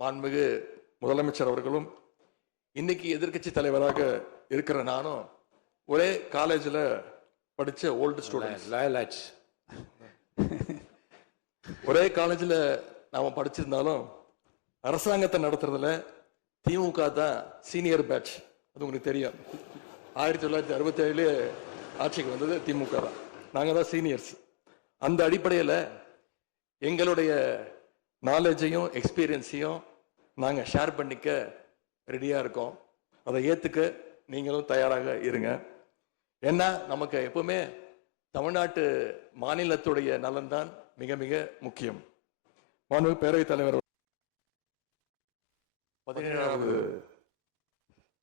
மாண்புமிகு முதலமைச்சர் அவர்களும் இன்னைக்கு எதிர்க்கட்சி தலைவராக இருக்கிற நானும் ஒரே காலேஜில் படித்த ஓல்டு ஸ்டூடெண்ட். ஒரே காலேஜில் நாம் படிச்சிருந்தாலும் அரசாங்கத்தை நடத்துறதுல திமுக தான் சீனியர் பேட்ச். அது உங்களுக்கு தெரியும். 1967 ஆட்சிக்கு வந்தது திமுக தான். நாங்கள் தான் சீனியர்ஸ். அந்த அடிப்படையில் எங்களுடைய நாலேஜையும் எக்ஸ்பீரியன்ஸையும் நாங்கள் ஷேர் பண்ணிக்க ரெடியாக இருக்கோம். அதை ஏற்றுக்க நீங்களும் தயாராக இருங்க. ஏன்னா நமக்கு எப்பவுமே தமிழ்நாட்டு மாநிலத்துடைய நலன்தான் மிக மிக முக்கியம். மாண்பு பேரவைத் தலைவர் 17வது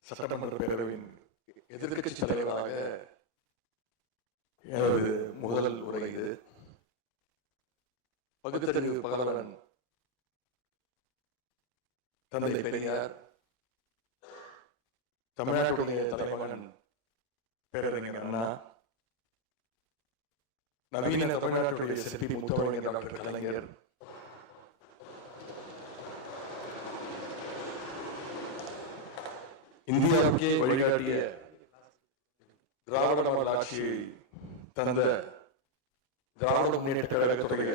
சட்டமன்ற பேரவையின் எதிர்க்கட்சி தலைவராக எனது முதல் உரை இது. பகுத்தறிவு பகலவன் தந்தை பெரியார், தமிழ்நாட்டுடைய தலைமகன் பேரறிஞர் அண்ணா, நவீன தமிழ்நாட்டுடைய சிற்பி முத்தமிழர் டாக்டர் கலைஞர், இந்தியாவுக்கே வழிகாட்டிய திராவிட மாடல் ஆட்சியை தந்த திராவிட முன்னேற்ற கழகத்துடைய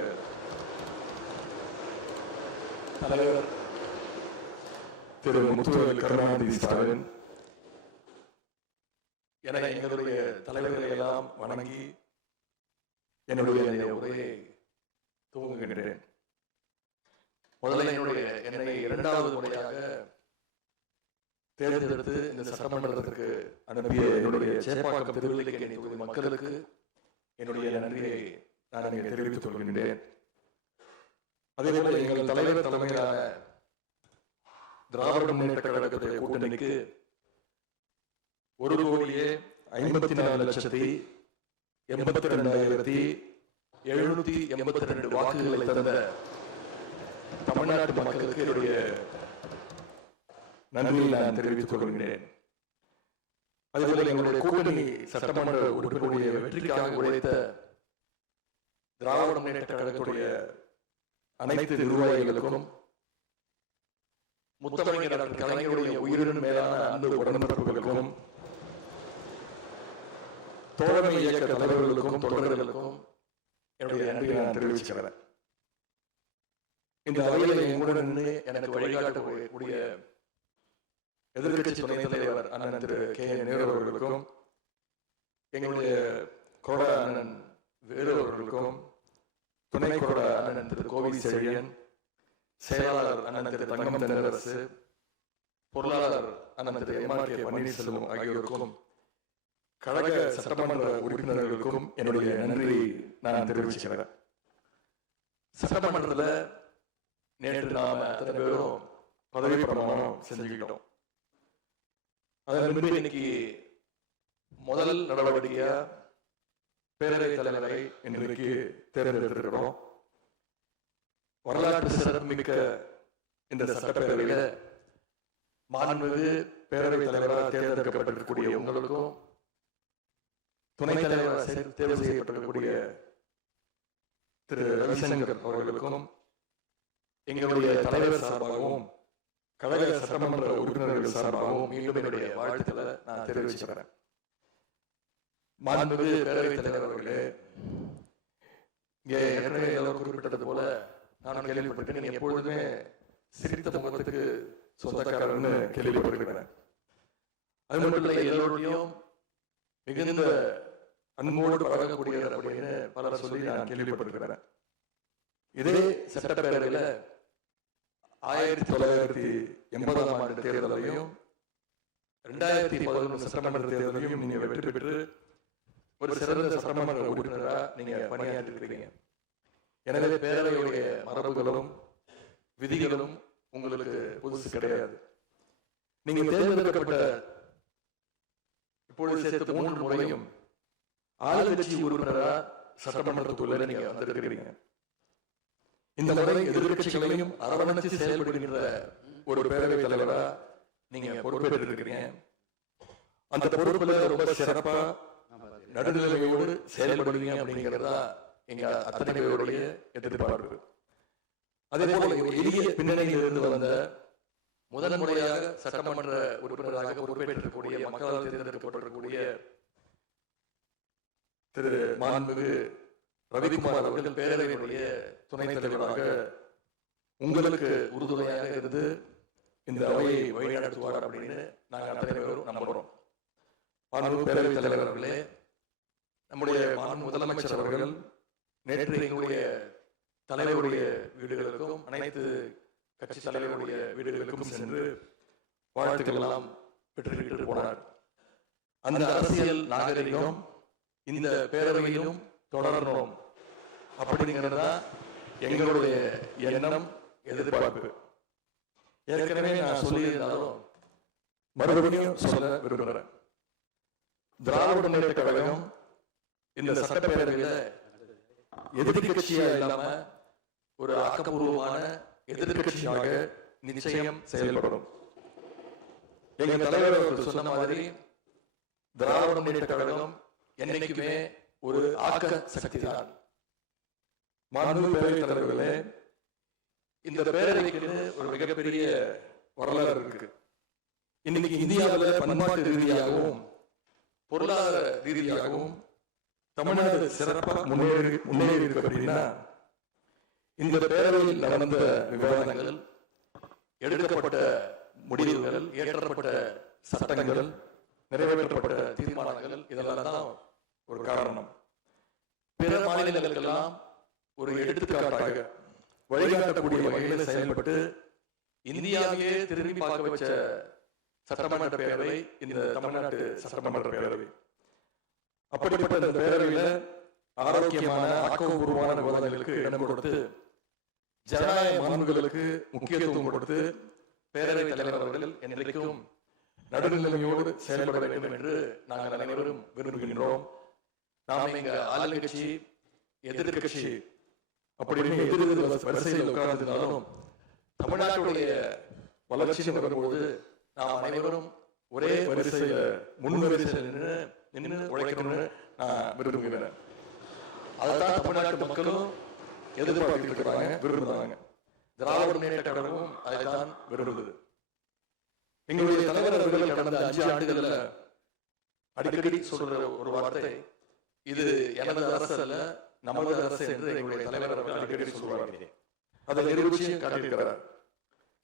தலைவர் திரு முத்துவேல் கருணாநிதி ஸ்டாலின் என எங்களுடைய தலைவர்களை எல்லாம் வணங்கி என்னுடைய உரையை துவங்குகின்றேன். முதல்ல என்னை 2வது முறையாக தேர்ந்தெடுத்து இந்த சட்டமன்றத்திற்கு அனுப்பிய என்னுடைய சேப்பாக்கம் திருவல்லிக்கேணி தொகுதி மக்களுக்கு என்னுடைய நன்றியை நான் இங்கே தெரிவித்துக் கொள்கின்றேன். அதேபோல எங்கள் தலைவர் தலைமையிலான திராவிட முன்னேற்ற கழகத்துடைய கூட்டணிக்கு 1,52,82,782 வாக்குகளை தந்த தமிழ்நாட்டு மக்களுக்கு என்னுடைய நன்றியை நான் தெரிவித்துக் கொள்கிறேன். அதேபோல எங்களுடைய கூட்டணி சட்டமன்ற உறுப்பினருடைய வெற்றிக்காக உழைத்த திராவிட முன்னேற்ற கழகத்துடைய அனைத்து நிர்வாகிகளுக்கும், முத்தமிழர் டாக்டர் கலைஞருடைய உயிரினும் மேலான அன்பு உடன்பிறப்புகளுக்கும், தோழமை இயக்க தலைவர்களுக்கும் தொண்டர்களுக்கும் என்னுடைய நன்றியை நான் தெரிவிச்சுக்கிறேன். இந்த அவையில் எங்களுடன் எனக்கு வழிகாட்டக்கூடிய எதிர்கட்சி துணைத் தலைவர் அண்ணன் திரு K.N. நேரு அவர்களுக்கும், எங்களுடைய கொறடா அண்ணன் வேலு அவர்களுக்கும், துணை கொறடா அண்ணன் திரு கோவி செழியன், செயலாளர் அண்ணன் திரு தங்கம் தென்னரசு, பொருளாளர் அண்ணன் திரு M.R.K. பன்னீர்செல்வம் ஆகியோருக்கும், கழக சட்டமன்ற உறுப்பினர்களுக்கும் என்னுடைய நன்றியை நான் தெரிவிச்சுக்கிறேன். சட்டமன்றத்தில் நேற்று நாம அத்தனை பேரும் பதவி பிரமாணம் செஞ்சுக்கிட்டோம். அதன் இன்னைக்கு முதல் நடவடிக்கையா பேரவைத் தலைவரை இன்றைக்கு தேர்ந்தெடுத்திருக்கிறோம். வரலாற்று சிறப்புமிக்க இந்த சட்டப்பேரவையில மாண்புமிகு பேரவைத் தலைவராக தேர்ந்தெடுக்கப்பட்டிருக்கக்கூடிய உங்களுக்கும், துணைத் தலைவராக தேர்வு செய்யப்பட்டிருக்கக்கூடிய திரு ரவிசங்கர் அவர்களுக்கும், எங்களுடைய தலைவர் சார்பாகவும் கழக சட்டமன்ற உறுப்பினர்கள் சார்பாகவும் மீண்டும் என்னுடைய வாழ்த்துக்களை நான் தெரிவிச்சுக்கிறேன். மாண்புமிகு பேரவைத் தலைவர் அவர்களே, இங்கே ஏற்கனவே எல்லோரும் குறிப்பிட்டது போல நான் கேள்விப்பட்டேன், நீங்க எப்பொழுதுமே சிரித்த முகத்துக்கு சொந்தக்காரர்னு கேள்விப்பட்டிருக்கிறேன். அது மட்டும் இல்லை, எல்லோருடையும் மிகுந்த அன்போடு பழகக்கூடியவர் அப்படின்னு பலர் சொல்லி நான் கேள்விப்பட்டிருக்கிறேன். இதே சட்டப்பேரவையில 1980ஆம் ஆண்டு தேர்தலையும் 2011 சட்டமன்ற தேர்தலையும் நீங்க வெற்றி பெற்று ஒரு சிறந்த சட்டமன்ற உறுப்பினராக நீங்க பணியாற்றி இருக்கிறீங்க. எனவே பேரவையுடைய மரபுகளும் விதிகளும் உங்களுக்கு புதுசு கிடையாது. நீங்க தேர்ந்தெடுக்கப்பட்ட இப்பொழுது சேர்த்து 3 முறையும் ஆளுங்கட்சி உறுப்பினராக சட்டமன்றத்துக்குள்ள நீங்க வந்திருக்கிறீங்க. இந்த முறை எதிர்கட்சிகளையும் அரவணைத்து செயல்படுகின்ற ஒரு பேரவைத் தலைவரா நீங்க பொறுப்பேற்றிருக்கிறீங்க. அந்த பொறுப்புல ரொம்ப சிறப்பா நடுநிலையோடு செயல்படுவீங்க அப்படிங்கிறதா எங்க அத்தனை பேருடைய எதிர்பார்ப்பு. அதே போல ஒரு எளிய பின்னணியிலிருந்து வந்த முதல் முறையாக சட்டமன்ற உறுப்பினராக பொறுப்பேற்றக்கூடிய மக்களால் தேர்ந்தெடுக்கப்பட்டிருக்கக்கூடிய திரு மாண்புமிகு ரவிக்குமார் அவர்கள் பேரவையினுடைய துணைத் தலைவராக உங்களுக்கு உறுதுணையாக இருந்து இந்த அவையை வழிநடத்துவார் அப்படின்னு நாங்கள் அனைவரும் நம்புகிறோம். மாண்புமிகு பேரவைத் தலைவர் அவர்களே, நம்முடைய மாண்பு முதலமைச்சர் அவர்கள் நேற்று எங்களுடைய தலைவருடைய வீடுகளுக்கும் அனைத்து கட்சி தலைவருடைய வீடுகளுக்கும் சென்று வாழ்த்துக்கள் எல்லாம் பெற்றுவிட்டு போனார். அந்த அரசியல் நாகரிகம் இந்த பேரவையிலும் தொடரணும் அப்படிங்கிறதா எங்களுடைய எண்ணம், எதிர்பார்ப்பு. ஏற்கனவே நான் சொல்லியிருந்தாலும் மறுபடியும் சொல்ல விரும்புகிறேன். திராவிட முன்னேற்ற கழகம் இந்த சட்டப்பேரவையில எதிர்கட்சியா இல்லாம ஒரு ஆக்கப்பூர்வமான எதிர்கட்சியாக நிச்சயம் செயல்படும். எங்க தலைவர் அவர்கள் சொன்ன மாதிரி திராவிட முன்னேற்ற கழகம் என்னைக்குமே ஒரு ஆக்க சக்தி தான். மாண்புமிகு பேரவைத் தலைவர்களே, இந்த பேரவைக்கு ஒரு மிகப்பெரிய வரலாறு இருக்கு. இன்னைக்கு இந்தியாவில் பண்பாட்டு ரீதியாகவும் பொருளாதார ரீதியாகவும் தமிழ்நாடு சிறப்பாக முன்னேறி இருக்கு அப்படின்னா இந்த பேரவையில் நடந்த விவாதங்கள், எடுக்கப்பட்ட முடிவுகள், இயற்றப்பட்ட சட்டங்கள், நிறைவேற்றப்பட்ட தீர்மானங்கள் இதெல்லாம் தான் ஒரு காரணம். பிற மாநிலங்களுக்கெல்லாம் ஒரு எடுத்துக்காட்டாக வழிகாட்டக்கூடிய வகையில் செயல்பட்டு இந்தியாவையே திரும்பி பார்க்க வச்ச சட்டமன்ற பேரவை இந்த தமிழ்நாட்டு சட்டமன்ற பேரவை. அப்படிப்பட்ட இந்த பேரவையில ஆரோக்கியமான ஆக்கப்பூர்வமான விவாதங்களுக்கு இடம் கொடுத்து ஜனநாயக மாண்புகளுக்கு முக்கியத்துவம் கொடுத்து பேரவைத் தலைவர் அவர்கள் என்றைக்கும் நடுநிலைமையோடு செயல்பட வேண்டும் என்று நாங்கள் அனைவரும் விரும்புகின்றோம். நாம் இங்க ஆளுங்கட்சி எதிர்கட்சி அப்படின்னு எதிர் வரிசையில் உட்கார்ந்திருந்தாலும் தமிழ்நாட்டுடைய வளர்ச்சி வரும்போது நாம் அனைவரும் ஒரே வரிசையில முன் வரிசையில் நின்று உழைக்கணும்னு நான் விரும்புகிறேன். அதைத்தான் தமிழ்நாட்டு மக்களும் எதிர்பார்த்துட்டு இருக்கிறாங்க, விரும்புகிறாங்க. திராவிட முன்னேற்ற கழகமும் அதைத்தான் விரும்புகிறது. எங்களுடைய தலைவர் அவர்கள் கடந்த 5 ஆண்டுகள்ல அடிக்கடி சொல்ற ஒரு வார்த்தை, இது எனது அரசு அல்ல நமது அரசு என்று எங்களுடைய தலைவர் அவர்கள் அடிக்கடி சொல்வார்கள். அதை நிரூபிச்சு காட்டியிருக்கிறார்.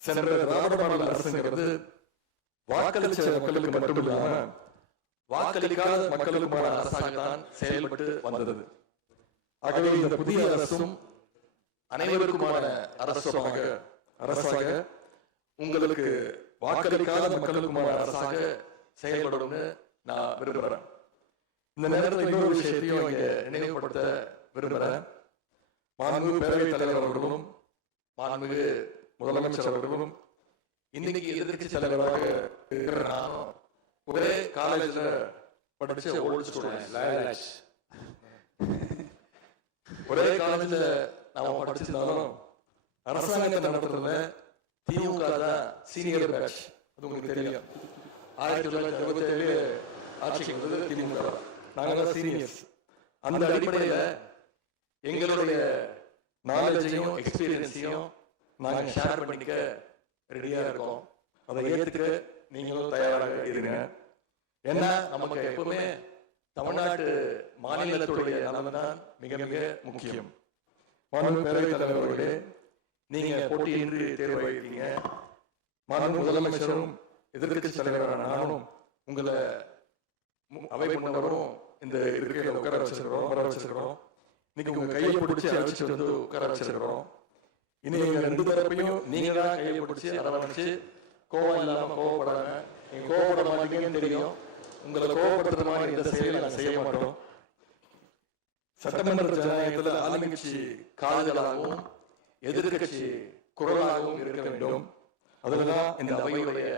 சென்ற திராவிட மாடல் அரசுங்கிறது வாக்களிச்ச மக்களுக்கு மட்டுமில்லாம வாக்களிக்காத மக்களுக்குமான அரசாக தான் செயல்பட்டு வந்தது. ஆகவே இந்த புதிய அரசும் அனைவருக்குமான அரசாக உங்களுக்கு வாக்களிக்காத மக்களுக்குமான அரசாக செயல்படும் நான் விரும்புகிறேன். இந்த நேரத்தில் இன்னொரு விஷயத்தையும் இங்க நினைவுபடுத்த விரும்புகிறேன். மாண்புமிகு பேரவைத் தலைவர் அவர்களும் மாண்புமிகு முதலமைச்சர் அவர்களும் இன்னைக்கு எதிர்கட்சி தலைவராக இருக்கிற நானும் ஒரே காலேஜ்ல படிச்ச ஓல்ட் ஸ்டூடெண்ட். ஒரே காலேஜ்ல நாம படிச்சிருந்தாலும் அரசாங்கத்தை நடத்துறதுல திமுக தான் சீனியர் பேட்ச். அது உங்களுக்கு தெரியும். 1977 ஆட்சிக்கு வந்தது திமுக. நாங்க சீனியர்ஸ். அந்த அடிப்படையில எங்களுடைய நாலேஜையும் எக்ஸ்பீரியன்ஸையும் நாங்க ஷேர் பண்ணிக்க ரெடியா இருக்கோம். அதை ஏத்துக்க நீங்களும் தயாராக இருங்க. ஏன்னா நமக்கு எப்பவுமே தமிழ்நாட்டு மாநிலத்துடைய நலன் தான் மிக மிக முக்கியம். மாண்புமிகு பேரவைத் தலைவர்களே, நீங்க போட்டியின்றி தேர்வாயிருக்கீங்க. மாண்புமிகு முதலமைச்சரும் எதிர்கட்சி தலைவரான நானும் உங்களை அவை முன்னவரும் இந்த இருக்கையில உட்கார வச்சிருக்கிறோம். இன்னைக்கு உங்க கையை பிடிச்சி அழைச்சிட்டு வந்து உட்கார வச்சிருக்கிறோம். இனி எங்க 2 தரப்பையும் நீங்க தான் கையை பிடிச்சி அரவணைச்சு கோவம் இல்லாம கோவப்படாம, நீங்க கோவப்பட மாட்டீங்கன்னு தெரியும். உங்களை கோவப்படுத்துற மாதிரி இந்த செயலை நான் செய்ய மாட்டோம். சட்டமன்ற ஜனநாயகத்துல ஆளுங்கட்சி காதுகளாகவும் எதிர்கட்சி குரலாகவும் இருக்க வேண்டும். அதுலதான் இந்த அவையுடைய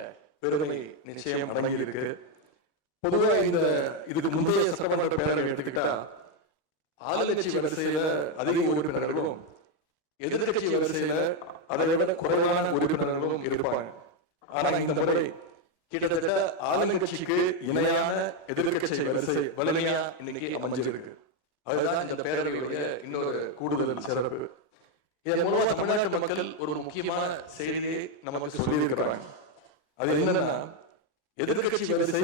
பெருமை நிச்சயம் அடங்கி இருக்கு. பொதுவா இதுக்கு முந்தைய சட்டமன்ற பேரவை எடுத்துக்கிட்டா ஆளுங்கட்சி வரிசையில அதிக உறுப்பினர்களும் எதிர்கட்சி வரிசையில அதை விட குறைவான உறுப்பினர்களும் இருப்பாங்க. ஆனா இந்த முறை கிட்டத்தட்ட ஆளுங்கட்சிக்கு இணையான எதிர்கட்சி வரிசை வலிமையா இன்னைக்கு அமைஞ்சிருக்கு. அதுதான் இந்த பேரவையுடைய இன்னொரு கூடுதல் சிறப்பு. இதன் மூலமா தமிழ்நாட்டு மக்கள் ஒரு முக்கியமான செய்தியை நமக்கு சொல்லி இருக்கிறாங்க. அது என்னன்னா, எதிர்கட்சி வரிசை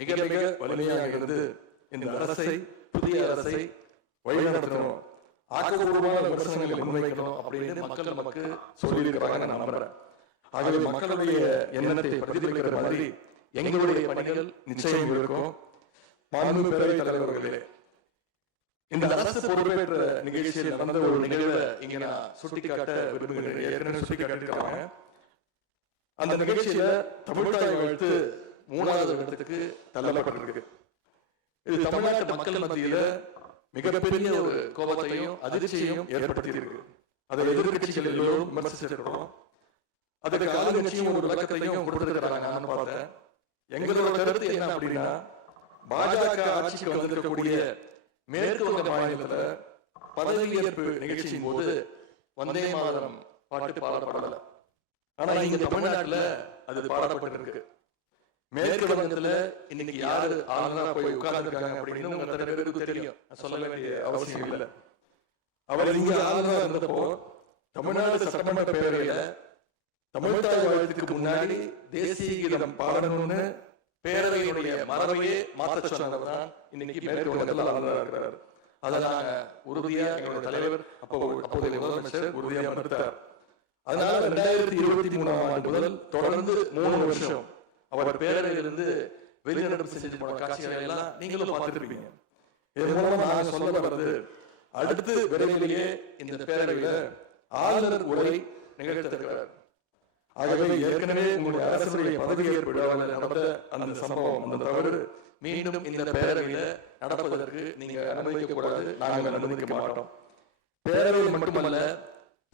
மிக மிக வலிமையாக இருந்து இந்த அரசை, புதிய அரசை வழிநடத்தணும், ஆக்கப்பூர்வமான விமர்சனங்களை முன்வைக்கணும் அப்படின்னு மக்கள் நமக்கு சொல்லி இருக்கிறாங்க. நான் நம்புறேன். ஆகவே மக்களுடைய எண்ணத்தை பிரதிபலிக்கிற மாதிரி எங்களுடைய பணிகள் நிச்சயம் இருக்கும். மாண்புமிகு பேரவைத் தலைவர்களே, இந்த அரசு பொறுப்பேற்ற நிகழ்ச்சியில் நடந்த ஒரு நிகழ்வை இங்க நான் சுட்டிக்காட்ட விரும்புகிறேன். ஏற்கனவே சுட்டிக்காட்டிருக்காங்க. அந்த நிகழ்ச்சியில தமிழ்தாய் வாழ்த்து 3வது இடத்துக்கு தள்ளப்பட்டிருக்கு. இது தமிழ்நாட்டு மக்கள் மத்தியில மிகப்பெரிய ஒரு கோபத்தையும் அதிர்ச்சியையும் ஏற்படுத்தி இருக்கு. அதை எதிர்கட்சிகள் எல்லோரும் விமர்சிச்சிருக்கிறோம். அதுக்கு ஆளுங்கட்சியும் ஒரு விளக்கத்தையும் கொடுத்திருக்கிறாங்க. நான் பார்த்தேன். எங்களோட கருத்து என்ன அப்படின்னா, பாஜக ஆட்சிக்கு வந்திருக்கக்கூடிய மேற்கு வங்க மாநிலத்துல பதவியேற்பு நிகழ்ச்சியின் போது வந்தே மாதரம் பாட்டு பாடப்படல. ஆனா இங்க தமிழ்நாட்டுல அது பாடப்பட்டிருக்கு. மேற்கு வங்கத்துல இன்னைக்கு யாரு ஆளுநரா போய் உட்கார்ந்து இருக்காங்க அப்படின்னு உங்க அத்தனை பேருக்கு தெரியும். சொல்ல வேண்டிய அவசியம் இல்லை. அவர் இங்க ஆளுநரா இருந்தப்போ தமிழ்நாடு சட்டமன்ற பேரவையில தமிழ்தாய் வாழ்த்துக்கு முன்னாடி தேசிய கீதம் பாடணும்னு பேரவையினுடைய மரபையே மாற்ற சொன்னவர் தான் இன்னைக்கு மேற்கு வங்கத்தில் ஆளுநராக இருக்கிறார். அதை நாங்க உறுதியா எங்களுடைய தலைவர் அப்போதைய முதலமைச்சர் உறுதியா மறுத்தார். அதனால 2023ஆம் ஆண்டு முதல் தொடர்ந்து 3 வருஷம் அவர் பேரவையிலிருந்து வெளிநடப்பு செஞ்சு போன காட்சிகளை எல்லாம் நீங்களும் பார்த்துருப்பீங்க. இதன் மூலமா நாங்க சொல்ல வர்றது, அடுத்து விரைவிலேயே இந்த பேரவையில ஆளுநர் உரை நிகழ்த்திருக்கிறார். ஆகவே ஏற்கனவே உங்களுடைய அரசுடைய பதவியேற்பு விழாவில் நடந்த அந்த சம்பவம், அந்த தவறு மீண்டும் இந்த பேரவையில நடப்பதற்கு நீங்க அனுமதிக்கக்கூடாது. நாங்கள் அனுமதிக்க மாட்டோம். பேரவையில் மட்டுமல்ல,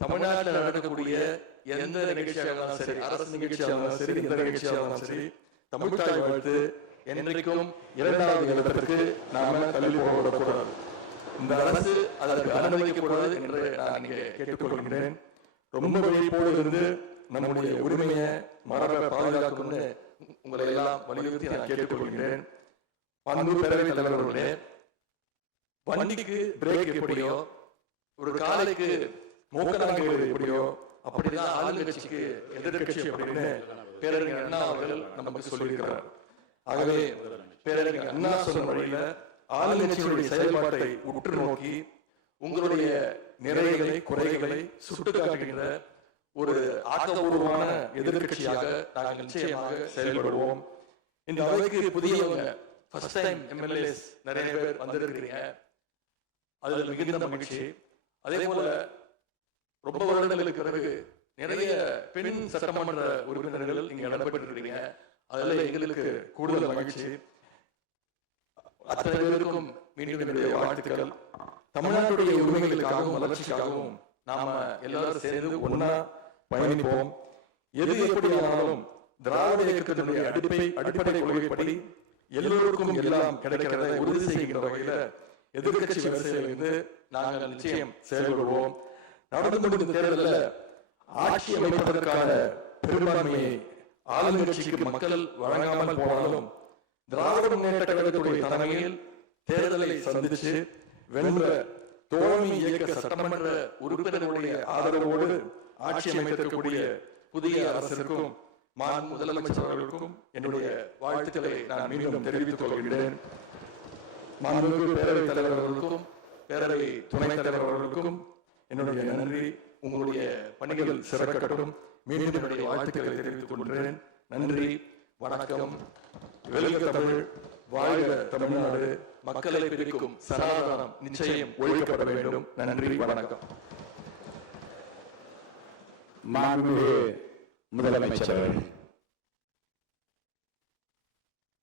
தமிழ்நாட்டில் நடக்கக்கூடிய எந்த நிகழ்ச்சியாக இருந்தாலும் சரி, அரசு நிகழ்ச்சியாக இருந்தாலும் சரி, எந்த நிகழ்ச்சியாக இருந்தாலும் சரி, தமிழ்தாய் வாழ்த்து என்றைக்கும் 2வது இடத்திற்கு நாம தள்ளி போகக்கூடாது. இந்த அரசு அதற்கு அனுமதிக்கக்கூடாது என்று நான் இங்கே கேட்டுக்கொள்கிறேன். ரொம்ப விழிப்போடு இருந்து நம்முடைய உரிமையை மரபை பாதுகாக்கணும்னு உங்களை எல்லாம் வலியுறுத்தி நான் கேட்டுக்கொள்கிறேன். மாண்புமிகு பேரவைத் தலைவர்களே, வண்டிக்கு பிரேக் எப்படியோ, ஒரு காலைக்கு மூக்கனாங்கயிறு எப்படியோ, அப்படிதான் ஆளுங்கட்சிக்கு எதிர்கட்சி அப்படின்னு பேரறிஞர் அண்ணா அவர்கள் நமக்கு சொல்லியிருக்கிறார். ஆகவே பேரறிஞர் அண்ணா சொன்ன வழியில ஆளுங்கட்சியுடைய செயல்பாட்டை உற்று நோக்கி உங்களுடைய நிறைகளை, குறைகளை சுட்டுக்காட்டுகின்ற ஒரு ஆக்கப்பூர்வமான எதிர்கட்சியாக நாங்கள் நிச்சயமாக செயல்படுவோம். இந்த அவைக்கு புதியவங்க, ஃபர்ஸ்ட் டைம் எம்எல்ஏஸ் நிறைய பேர் வந்திருக்கிறீங்க. அதில் மிகுந்த மகிழ்ச்சி. அதே போல ரொம்ப வருடங்களுக்கு பிறகு நிறைய பெண் சட்டமன்ற உறுப்பினர்கள் இங்க இடம்பெற்றிருக்கிறீங்க. அதுல எங்களுக்கு கூடுதல் மகிழ்ச்சி. அத்தனை பேருக்கும் மீண்டும் என்னுடைய வாழ்த்துக்கள். தமிழ்நாட்டுடைய உரிமைகளுக்காகவும் வளர்ச்சிக்காகவும் நாம எல்லாரும் சேர்ந்து ஒன்னா பயணிப்போம். எது எப்படியானாலும் திராவிட இயக்கத்தினுடைய அடிப்படை கொள்கைப்படி எல்லோருக்கும் எல்லாம் கிடைக்கிறதை உறுதி செய்கின்ற வகையில எதிர்கட்சி வரிசையில் இருந்து நாங்கள் நிச்சயம் செயல்படுவோம். நடந்து முடிந்த தேர்தலில் ஆட்சி அமைப்பதற்கான பெரும்பான்மையை ஆளுங்கட்சிக்கு மக்கள் வழங்காமல் போனாலும் திராவிட முன்னேற்ற கழகத்துடைய தலைமையில் தேர்தலை சந்திச்சு வென்ற தோழமை இயக்க சட்டமன்ற உறுப்பினர்களுடைய ஆதரவோடு ஆட்சி அமைத்திருக்கக்கூடிய புதிய அரசிற்கும் முதலமைச்சர் அவர்களுக்கும் என்னுடைய வாழ்த்துக்களை நான் மீண்டும் தெரிவித்துக் கொள்கிறேன். மாண்புமிகு பேரவைத் தலைவர் அவர்களுக்கும் பேரவை துணைத் தலைவர் அவர்களுக்கும் என்னுடைய நன்றி. உங்களுடைய பணிகள் சிறக்கட்டும். மீண்டும் என்னுடைய வாழ்த்துக்களை தெரிவித்துக் கொள்கிறேன். நன்றி, வணக்கம். வெல்க தமிழ், வாழ்க தமிழ்நாடு. மக்களை பிரிக்கும் சனாதனம் நிச்சயம் ஒழிக்கப்பட வேண்டும். நன்றி, வணக்கம். மாண்புமிகு முதலமைச்சர்